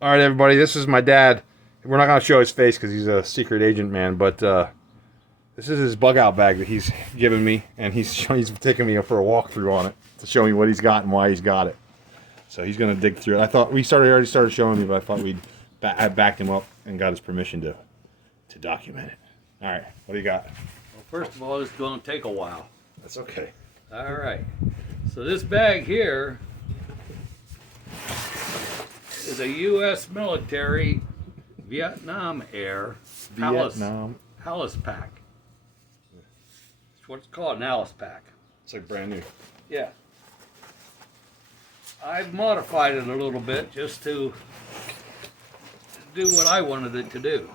All right, everybody, this is my dad. We're not going to show his face because he's a secret agent man, but this is his Bugout bag that he's given me, and he's taking me for a walkthrough on it to show me what he's got and why he's got it. So he's going to dig through it. I thought already started showing me, but I thought I backed him up and got his permission to document it. All right, what do you got? Well, first of all, it's going to take a while. That's okay. All right. So this bag here is a U.S. military Vietnam Air Alice pack. It's what's called an Alice pack. It's like brand new. Yeah. I've modified it a little bit just to do what I wanted it to do.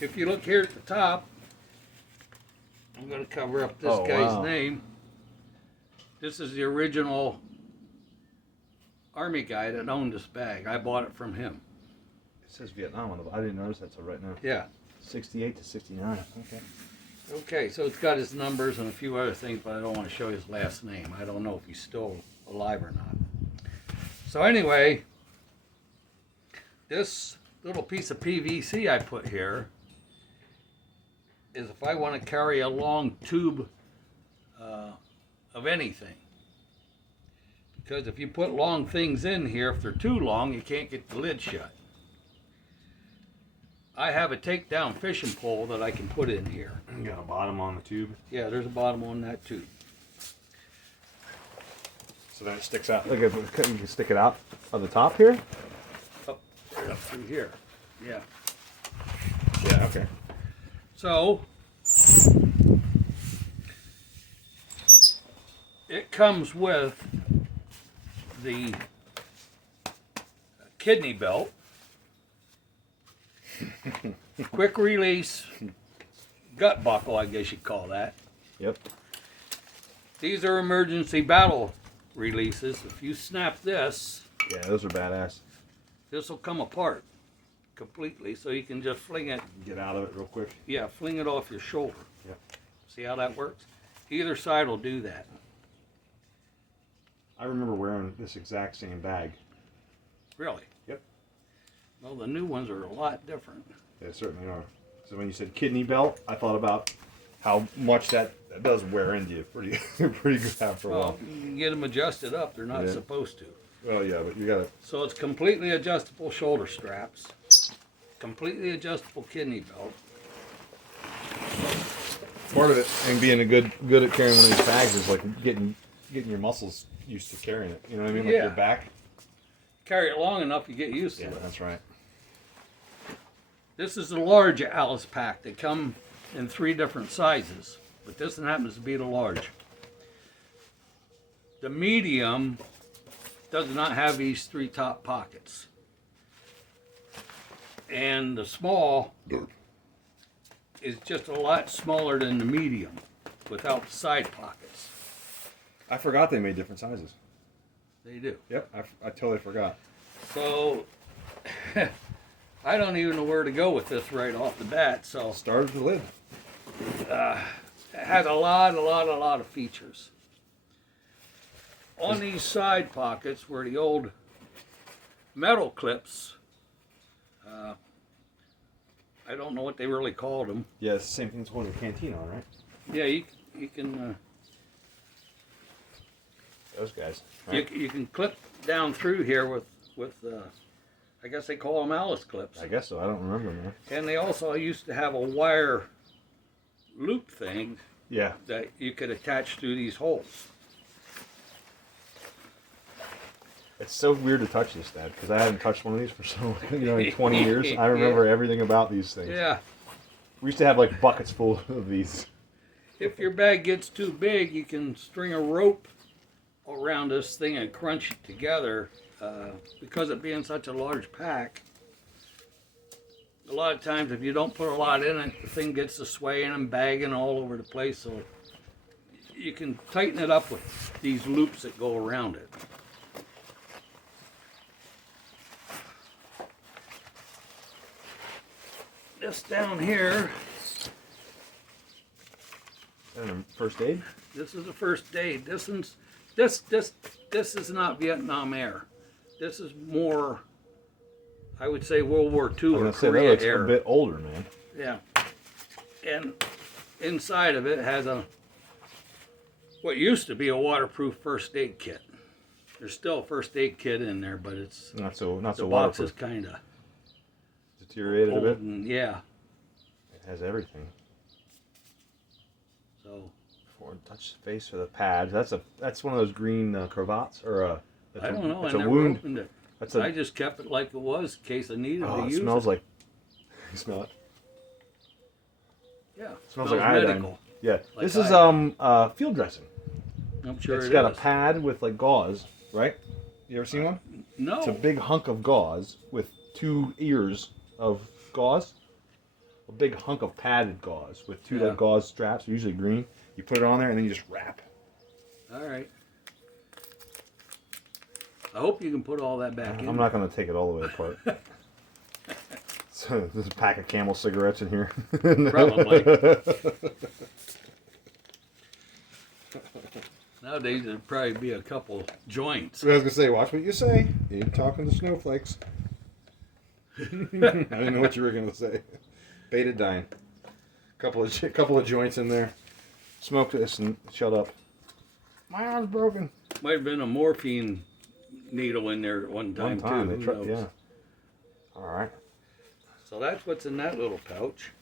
If you look here at the top, I'm going to cover up this guy's name. This is the original Army guy that owned this bag. I bought it from him. It says Vietnam on the. I didn't notice that till right now. Yeah. 68 to 69. Okay. Okay, so it's got his numbers and a few other things, but I don't want to show his last name. I don't know if he's still alive or not. So anyway, this little piece of PVC I put here is if I want to carry a long tube of anything. Because if you put long things in here, if they're too long, you can't get the lid shut. I have a takedown fishing pole that I can put in here. You got a bottom on the tube? Yeah, there's a bottom on that tube. So then it sticks out. Look, you can stick it out on the top here? Up through here. Yeah. Yeah, okay. So, it comes with the kidney belt, quick release gut buckle, I guess you'd call that. Yep. These are emergency battle releases. If you snap this, yeah, those are badass. This will come apart completely, so you can just fling it. Get out of it real quick. Yeah, fling it off your shoulder. Yep. See See how that works? Either side will do that. I remember wearing this exact same bag. Really? Yep. Well, the new ones are a lot different. They certainly are. So when you said kidney belt, I thought about how much that does wear into you. Pretty good after a while. You can get them adjusted up. They're not Yeah. supposed to. Well, yeah, but you gotta. So it's completely adjustable shoulder straps, completely adjustable kidney belt. Part of it and being good at carrying one of these bags is like getting your muscles used to carrying it. You know what I mean? Like Yeah. your back. Carry it long enough, you get used to Yeah, it. that's right. This is the large Alice pack. They come in 3 different sizes, but this one happens to be the large. The medium does not have these 3 top pockets. And the small is just a lot smaller than the medium without the side pockets. I forgot they made different sizes. They do. Yep, I totally forgot. So I don't even know where to go with this right off the bat. So Start with the lid. it has a lot of features. On these side pockets were the old metal clips. I don't know what they really called them. Yeah, it's the same thing as holding a canteen on, right? Yeah, you can Those guys. Right? you can clip down through here with I guess they call them Alice clips. I guess so. I don't remember, man. And they also used to have a wire loop thing Yeah. that you could attach through these holes. It's so weird to touch this, Dad, because I haven't touched one of these for so in 20 years. I remember everything about these things. Yeah. We used to have like buckets full of these. If your bag gets too big, you can string a rope around this thing and crunch it together. Because it being such a large pack, a lot of times if you don't put a lot in it, the thing gets to swaying and bagging all over the place. So you can tighten it up with these loops that go around it. This down here, And first aid? this is a first aid. This is not Vietnam Air. this is more, I would say, World War II or That Korea looks era. a bit older, man. Yeah. And inside of it has what used to be a waterproof first aid kit. There's still a first aid kit in there, but it's Not so the box waterproof. is kind of Deteriorated a bit. Yeah. It has everything. So Before touch face for the pad. That's one of those green cravats or I don't know. It's I a never wound. opened it. That's a. I just kept it like it was in case I needed Oh, to it use smells it. like. You smell it? Yeah. It smells like iodine. medical. Yeah. Like This is field dressing. I'm sure It's it got is. a pad with like gauze, right? You ever seen one? No. It's a big hunk of gauze with 2 ears of gauze. A big hunk of padded gauze with 2 like gauze straps, usually green. You put it on there and then you just wrap. All right. I hope you can put all that back in. I'm not going to take it all the way apart. So there's a pack of Camel cigarettes in here. Probably. Nowadays, there'd probably be a couple joints. I was going to say, watch what you say. You're talking to snowflakes. I didn't know what you were going to say. Betadine. Couple of joints in there. Smoke this and shut up. My arm's broken. Might have been a morphine needle in there at one time, too. Who knows? Yeah. All right. So that's what's in that little pouch.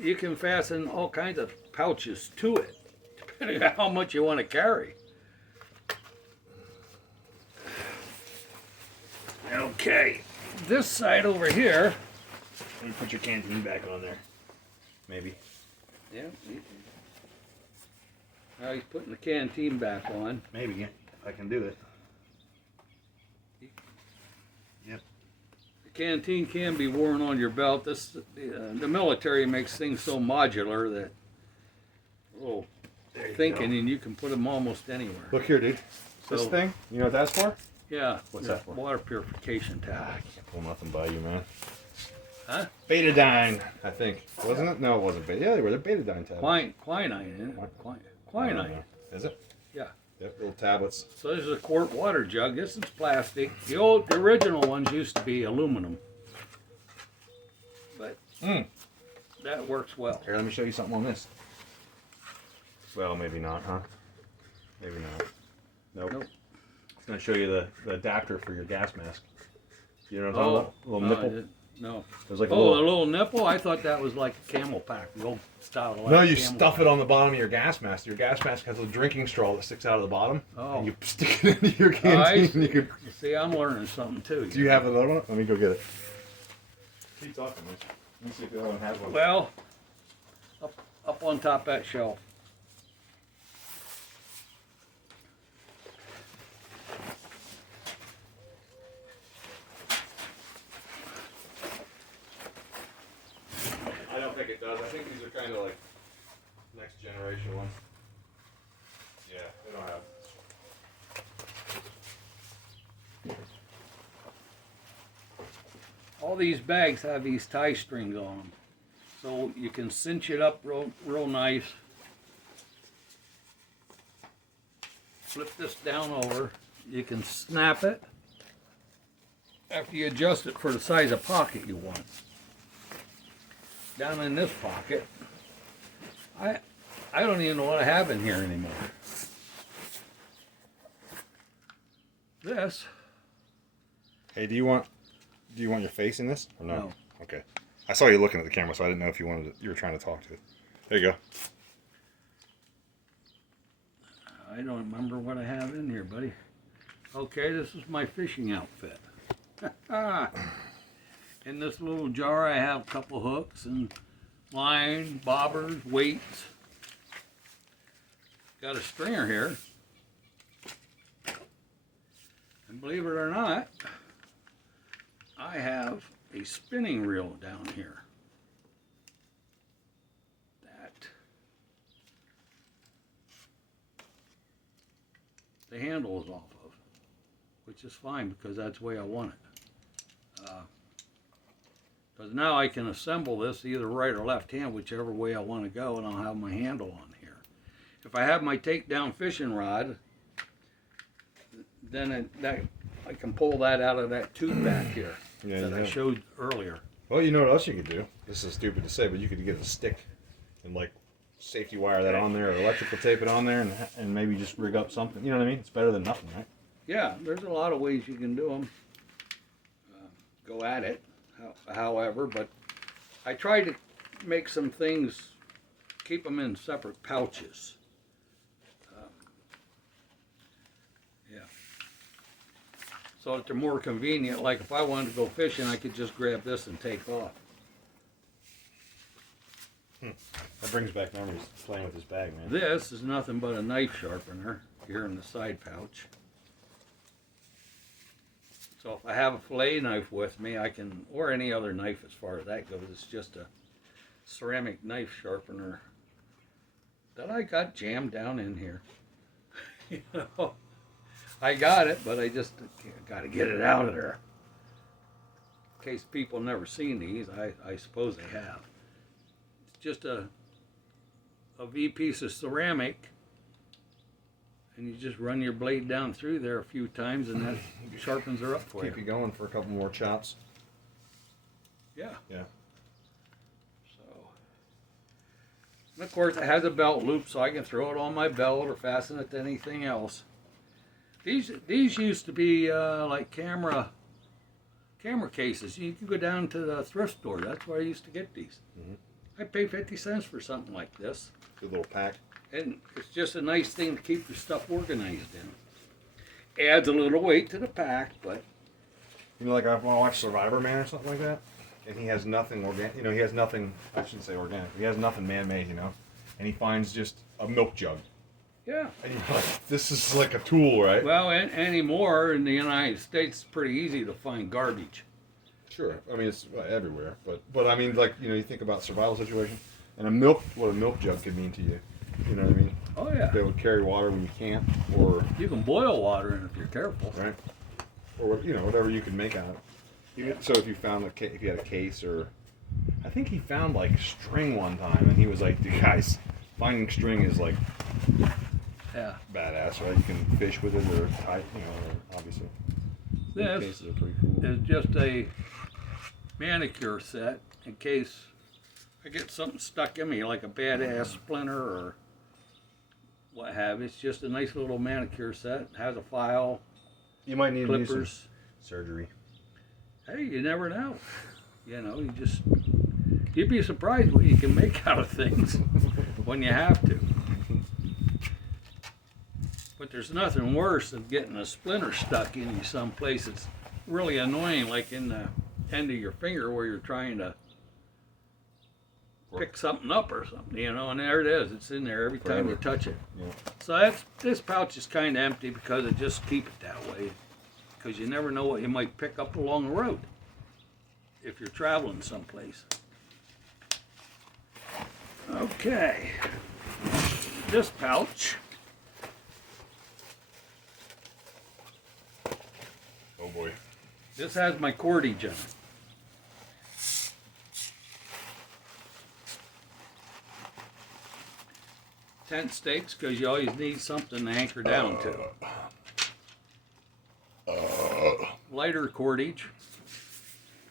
You can fasten all kinds of pouches to it, depending on how much you want to carry. Okay, this side over here. Let me put your canteen back on there. Maybe. Yeah. Now he's putting the canteen back on. Maybe. If I can do it. Yep. The canteen can be worn on your belt. The military makes things so modular that thinking, and you can put them almost anywhere. Look here, dude. This So- thing, you know what that's for? Yeah. What's your that for? Water purification I tablet. can't pull nothing by you, man. Huh? Betadine, I think. Wasn't it? No, it wasn't betadine. Yeah, they were the betadine tablets. Quinine, isn't it? Quinine. Is it? Yeah. Yep, little tablets. So this is a quart water jug. This is plastic. The original ones used to be aluminum, but that works well. Here, let me show you something on this. Well, maybe not, huh? Maybe not. Nope. It's going to show you the adapter for your gas mask. You know what I'm talking about? A little nipple. No. There's like A little nipple? I thought that was like a camel pack, the old style. No, you stuff it on the bottom of your gas mask. Your gas mask has a drinking straw that sticks out of the bottom. Oh. And you stick it into your canteen. You can... See, I'm learning something too. Do you have another one? Let me go get it. Keep talking, Mitch. Let me see if the other one has one. Well, up on top of that shelf. I don't think it does. I think these are kind of like next generation ones. Yeah, they don't have. All these bags have these tie strings on them, so you can cinch it up real nice. Flip this down over. You can snap it after you adjust it for the size of pocket you want. Down in this pocket, I don't even know what I have in here anymore. This. Hey, do you want your face in this or no? No. Okay. I saw you looking at the camera, so I didn't know if you were trying to talk to it. There you go. I don't remember what I have in here, buddy. Okay, this is my fishing outfit. In this little jar, I have a couple hooks and line, bobbers, weights. Got a stringer here. And believe it or not, I have a spinning reel down here. That the handle is off of, which is fine because that's the way I want it. Because now I can assemble this either right or left hand, whichever way I want to go, and I'll have my handle on here. If I have my takedown fishing rod, then that I can pull that out of that tube back here Yeah, that I showed earlier. Well, you know what else you could do? This is stupid to say, but you could get a stick and like safety wire that on there, or electrical tape it on there, and maybe just rig up something. You know what I mean? It's better than nothing, right? Yeah, there's a lot of ways you can do them. Go at it, however, but I try to make some things, keep them in separate pouches. Yeah. So that they're more convenient. Like if I wanted to go fishing, I could just grab this and take off. That brings back memories of playing with this bag, man. This is nothing but a knife sharpener here in the side pouch. So if I have a fillet knife with me, I can, or any other knife as far as that goes, it's just a ceramic knife sharpener that I got jammed down in here. You know, I got it, but I just got to get it out of there. In case people never seen these, I suppose they have. It's just a V piece of ceramic, and you just run your blade down through there a few times, and that sharpens her up for you. Keep you going for a couple more chops. Yeah. Yeah. So, and of course, it has a belt loop, so I can throw it on my belt or fasten it to anything else. These used to be like camera cases. You can go down to the thrift store. That's where I used to get these. I pay 50 cents for something like this. Good little pack. And it's just a nice thing to keep your stuff organized in. Adds a little weight to the pack, but... You know, like I want to watch Survivor Man or something like that, and he has nothing organic, you know, he has nothing, I shouldn't say organic, he has nothing man-made, you know, and he finds just a milk jug. Yeah. And you're like, this is like a tool, right? Well, anymore in the United States, it's pretty easy to find garbage. Sure. I mean, it's everywhere, but I mean, like, you know, you think about survival situation, and what a milk jug could mean to you. You know what I mean? Oh, yeah. They would carry water when you can't, or... You can boil water in if you're careful. Right. Or, you know, whatever you can make out of it. So if you found if you had a case, or... I think he found, like, string one time, and he was like, guys, finding string is, like, badass, right? You can fish with it, or tie, you know, or obviously. This cases are pretty cool. is just a manicure set in case I get something stuck in me, like a badass splinter or what have you. It's just a nice little manicure set. It has a file, You might need clippers. Surgery. Hey, you never know. You know, you'd be surprised what you can make out of things when you have to. But there's nothing worse than getting a splinter stuck in you someplace. It's really annoying, like in the end of your finger where you're trying to pick something up or something, you know, and there it is. It's in there every time you touch it. Yeah. So this pouch is kind of empty because I just keep it that way, because you never know what you might pick up along the road if you're traveling someplace. Okay, this pouch. Oh boy. This has my cordage in it. Tent stakes, because you always need something to anchor down to. Lighter cordage.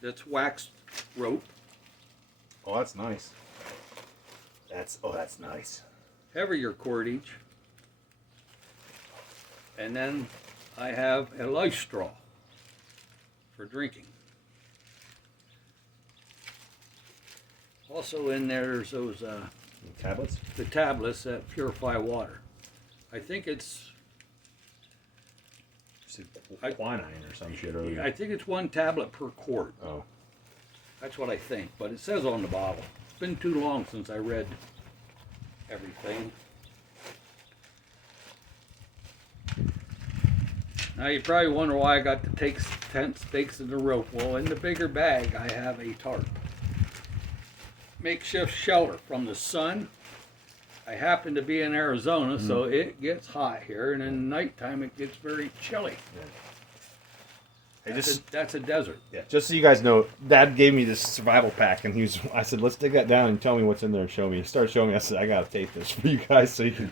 That's waxed rope. Oh, that's nice. That's nice. Heavier cordage. And then I have a life straw for drinking. Also in there's those Tablets? the tablets that purify water. I think it's Quinine or some shit earlier. I think it's 1 tablet per quart. Oh. That's what I think, but it says on the bottle. It's been too long since I read everything. Now you probably wonder why I got to take tent stakes and the rope. Well, in the bigger bag I have a tarp. Makeshift shelter from the sun. I happen to be in Arizona, so it gets hot here, and in the nighttime it gets very chilly. Hey, That's a desert. Yeah, just so you guys know, Dad gave me this survival pack, and I said, let's take that down and tell me what's in there and show me. He started showing me. I said, I gotta tape this for you guys so you can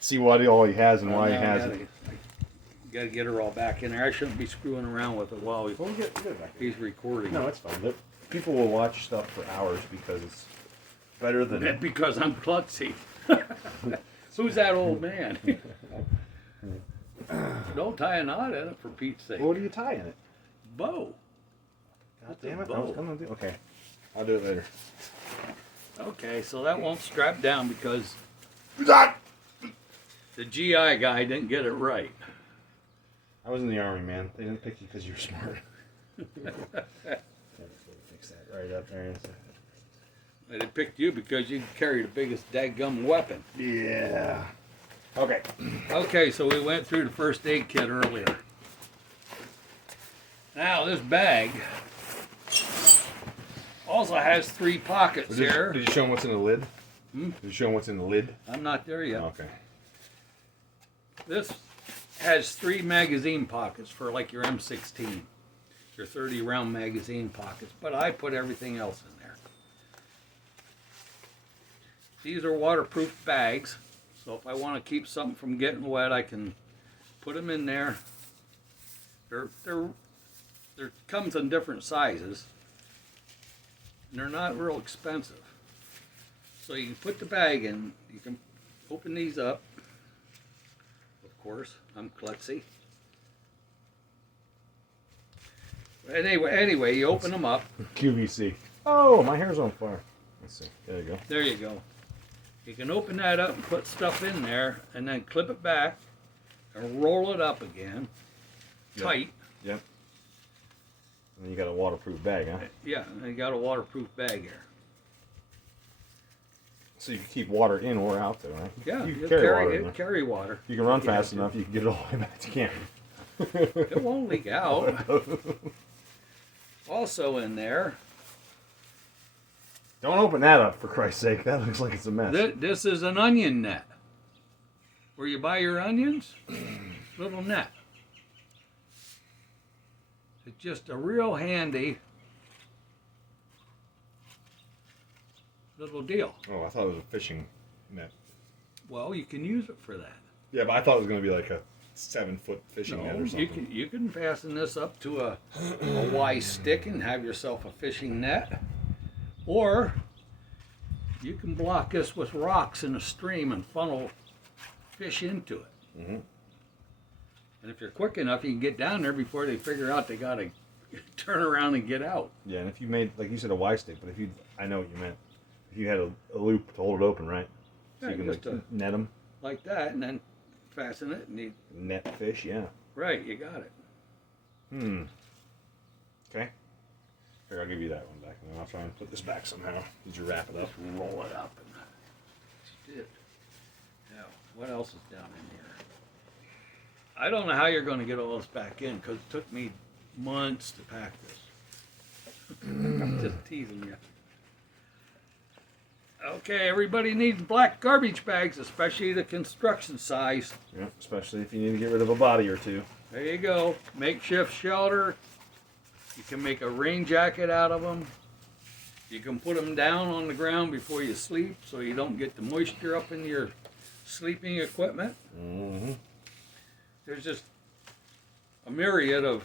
see what all he has and why he has it. got to get her all back in there. I shouldn't be screwing around with it while Well, get it back here. he's recording. No, it's fine. People will watch stuff for hours because it's better than... Because I'm klutzy. Who's that old man? Don't tie a knot in it, for Pete's sake. Well, what do you tie in it? Bow. God damn it. bow. I was gonna do... Okay. I'll do it later. Okay, so that won't strap down because I the GI guy didn't get it right. was in the army, man. They didn't pick you because you're smart. Fix that right up there. They picked you because you carry the biggest dadgum weapon. Yeah. Okay. Okay, so we went through the first aid kit earlier. Now this bag also has 3 pockets here. Did you show them what's in the lid? Hmm? Did you show them what's in the lid? I'm not there yet. Okay. This has 3 magazine pockets for like your M16, your 30 round magazine pockets, but I put everything else in there. These are waterproof bags, so if I want to keep something from getting wet, I can put them in there. They're comes in different sizes, and they're not real expensive. So you can put the bag in, you can open these up. Of course, I'm klutzy. Anyway, you open them up. QVC. Oh, my hair's on fire. Let's see. There you go. There you go. You can open that up and put stuff in there, and then clip it back and roll it up again, tight. Yep. And then you got a waterproof bag, huh? Yeah, and you got a waterproof bag here. So you can keep water in or out, though, right? Yeah, you can you carry water. You can run fast enough, you can get it all the way back to camp. It won't leak out. Also in there, Don't open that up, for Christ's sake. That looks like it's a mess. this is an onion net. Where you buy your onions, little net. It's just a real handy little deal. Oh, I thought it was a fishing net. Well, you can use it for that. Yeah, but I thought it was going to be like a 7-foot fishing net or No, something. you can fasten this up to a Y stick and have yourself a fishing net, or you can block this with rocks in a stream and funnel fish into it. Mm-hmm. And if you're quick enough, you can get down there before they figure out they got to turn around and get out. Yeah, and if you made, like you said, a Y stick, but if you, I know what you meant. If you had a loop to hold it open, right? So Yeah, you can just like, net them. Like that, and then fasten it, and Net fish, yeah. right, you got it. Okay. Here, I'll give you that one back, and then I'll try and put this back somehow. Did you wrap it up? Just roll it up. And you did. Now, what else is down in here? I don't know how you're going to get all this back in, because it took me months to pack this. I'm just teasing you. Okay, everybody needs black garbage bags, especially the construction size. Yeah, especially if you need to get rid of a body or two. There you go. Makeshift shelter. You can make a rain jacket out of them. You can put them down on the ground before you sleep so you don't get the moisture up in your sleeping equipment. Mm-hmm. There's just a myriad of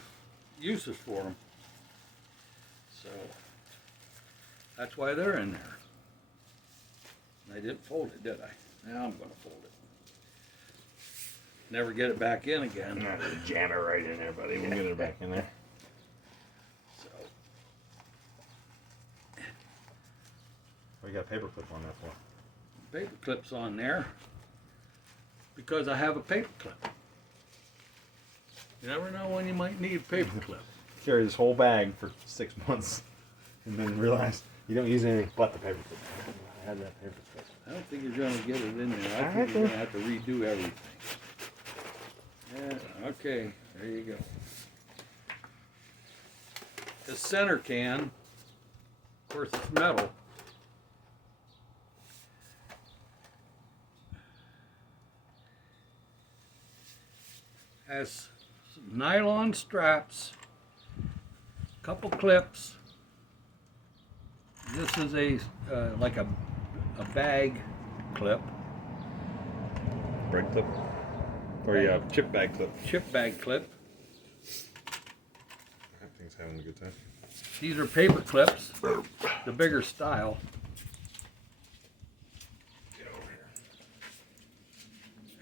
uses for them. So that's why they're in there. I didn't fold it, did I? Now I'm going to fold it. Never get it back in again. Jam it right in there, buddy. We'll get it back in there. So, What you got paper clip on that for? paper clips on there because I have a paper clip. You never know when you might need a paper clip. Carry this whole bag for 6 months and then realize you don't use anything but the paper clip. I had that paper clip. I don't think you're going to get it in there. I I think you're do. going to have to redo everything. Yeah, okay, there you go. The center can, of course it's metal. Has some nylon straps, couple clips. This is a like a bag clip. Bread clip? Or you have chip bag clip. chip bag clip. That thing's having a good time. These are paper clips, the bigger style. Get over here.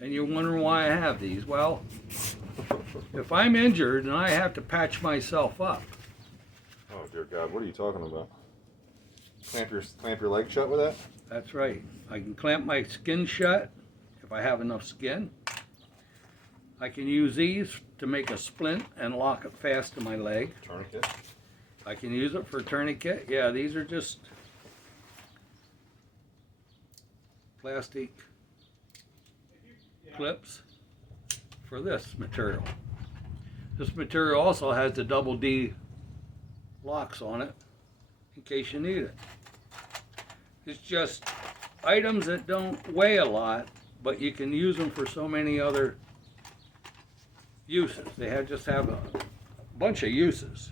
And you're wondering why I have these. Well, if I'm injured and I have to patch myself up, Oh dear God, what are you talking about? Clamp your leg shut with that? that's right. I can clamp my skin shut if I have enough skin. I can use these to make a splint and lock it fast to my leg. Tourniquet. I can use it for a tourniquet. Yeah, these are just plastic clips for this material. This material also has the double D locks on it in case you need it. It's just items that don't weigh a lot, but you can use them for so many other uses. They just have a bunch of uses.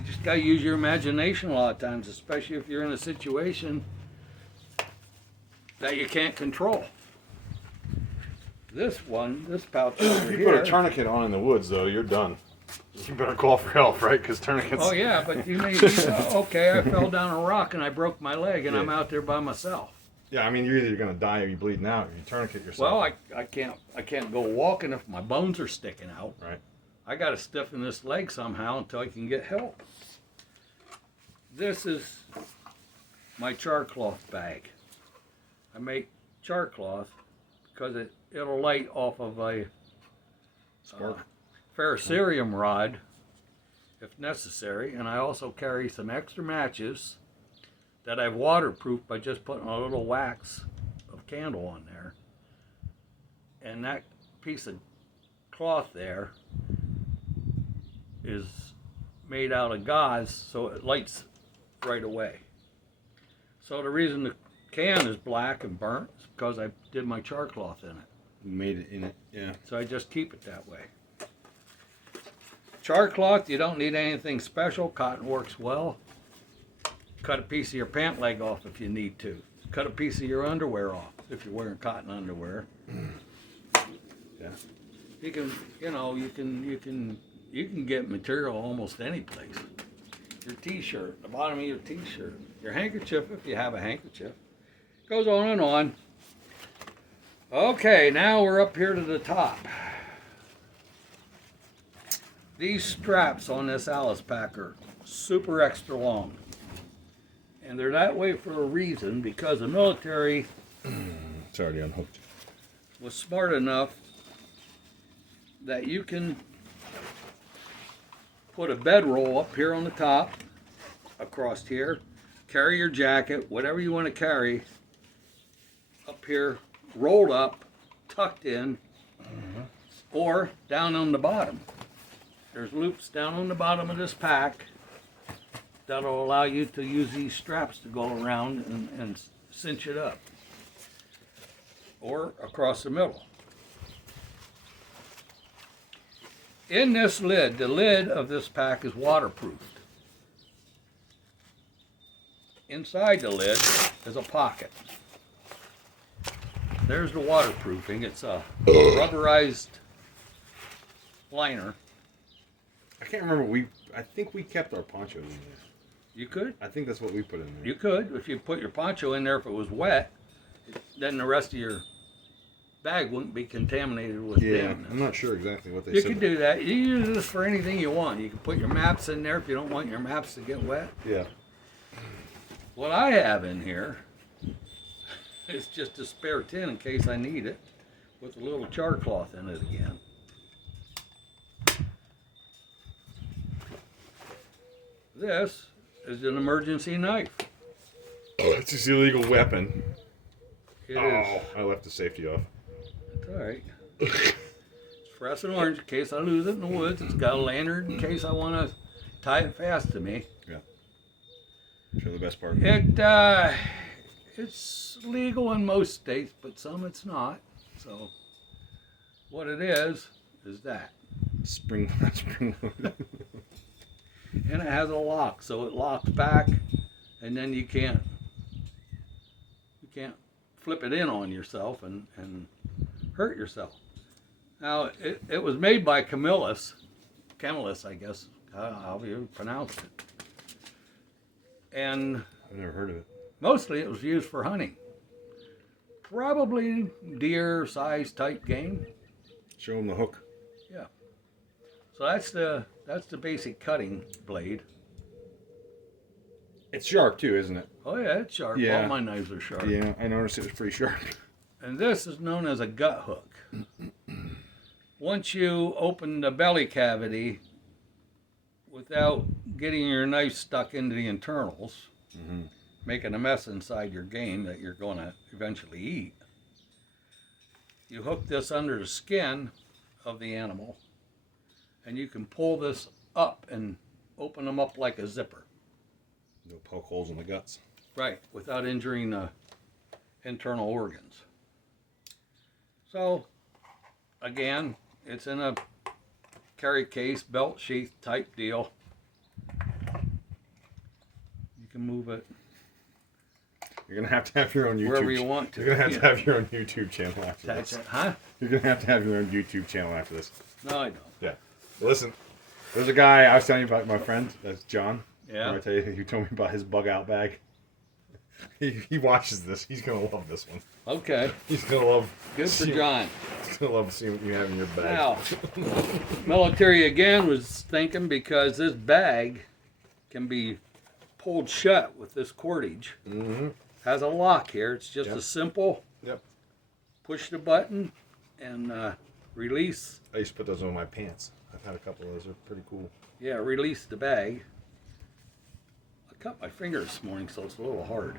You just gotta use your imagination a lot of times, especially if you're in a situation that you can't control. This pouch over You here. put a tourniquet on in the woods, though, you're done. You better call for help, right? Because tourniquets. Oh yeah, but you may okay, I fell down a rock and I broke my leg and I'm out there by myself. Yeah, I mean, you're either gonna die or you're bleeding out. You tourniquet yourself. Well, I can't go walking if my bones are sticking out. Right. I got to stiffen this leg somehow until I can get help. This is my char cloth bag. I make char cloth because it'll light off of a Spark. ferrocerium rod if necessary, and I also carry some extra matches that I've waterproofed by just putting a little wax of candle on there. And that piece of cloth there is made out of gauze, so it lights right away. So the reason the can is black and burnt is because I did my char cloth in it. You made it in it, yeah. So I just keep it that way. Char cloth, you don't need anything special. Cotton works well. Cut a piece of your pant leg off if you need to. Cut a piece of your underwear off if you're wearing cotton underwear. Yeah. You can, you can get material almost any place. Your t-shirt, the bottom of your t-shirt, your handkerchief if you have a handkerchief. Goes on and on. Okay, now we're up here to the top. These straps on this Alice pack are super extra long. And they're that way for a reason, because the military It's already unhooked. was smart enough that you can put a bedroll up here on the top, across here, carry your jacket, whatever you want to carry, up here, rolled up, tucked in, or down on the bottom. There's loops down on the bottom of this pack that'll allow you to use these straps to go around and cinch it up, or across the middle. In this lid, the lid of this pack is waterproofed. Inside the lid is a pocket. There's the waterproofing. It's a rubberized liner. I can't remember. I think we kept our ponchos in there. You could. I think that's what we put in there. You could. If you put your poncho in there, if it was wet, then the rest of your bag wouldn't be contaminated with dampness. I'm not sure exactly what they You said. can do that. You use this for anything you want. You can put your maps in there if you don't want your maps to get wet. Yeah. What I have in here is just a spare tin in case I need it, with a little char cloth in it again. This is an emergency knife. Oh, it's his illegal weapon. It Oh, I left the safety off. It's alright. It's fluorescent orange in case I lose it in the woods. It's got a lantern in case I want to tie it fast to me. Yeah. Show the best part. It's legal in most states, but some it's not. So what it is that. Spring loaded. And it has a lock, so it locks back, and then you can't flip it in on yourself and hurt yourself. Now, it was made by Camillus, I guess, how you pronounce it. And I've never heard of it. mostly it was used for hunting. Probably deer size type game. Show him the hook. Yeah. So that's the basic cutting blade. It's sharp too, isn't it? Oh yeah, it's sharp. Yeah. All my knives are sharp. Yeah, I noticed it was pretty sharp. And this is known as a gut hook. Once you open the belly cavity without getting your knife stuck into the internals, making a mess inside your game that you're going to eventually eat, you hook this under the skin of the animal, and you can pull this up and open them up like a zipper. No poke holes in the guts. Right, without injuring the internal organs. So, again, it's in a carry case, belt sheath type deal. You can move it You're gonna have to have your own YouTube. wherever you want to. You're gonna have to have your own YouTube channel after That's this. it, huh? You're gonna have to have your own YouTube channel after this. No, I don't. Yeah. Listen, there's a guy I was telling you about. My friend, that's John. Yeah. I tell you, he told me about his Bugout bag. He watches this. He's gonna love this one. Okay. He's gonna love. Good for John. He's gonna love seeing what you have in your bag. Now, military again was thinking, because this bag can be pulled shut with this cordage. Mm-hmm. Has a lock here. It's just Yep. a simple Yep. push the button and release. I used to put those on my pants. I've had a couple of those. They're pretty cool. Yeah, release the bag. I cut my finger this morning, so it's a little hard.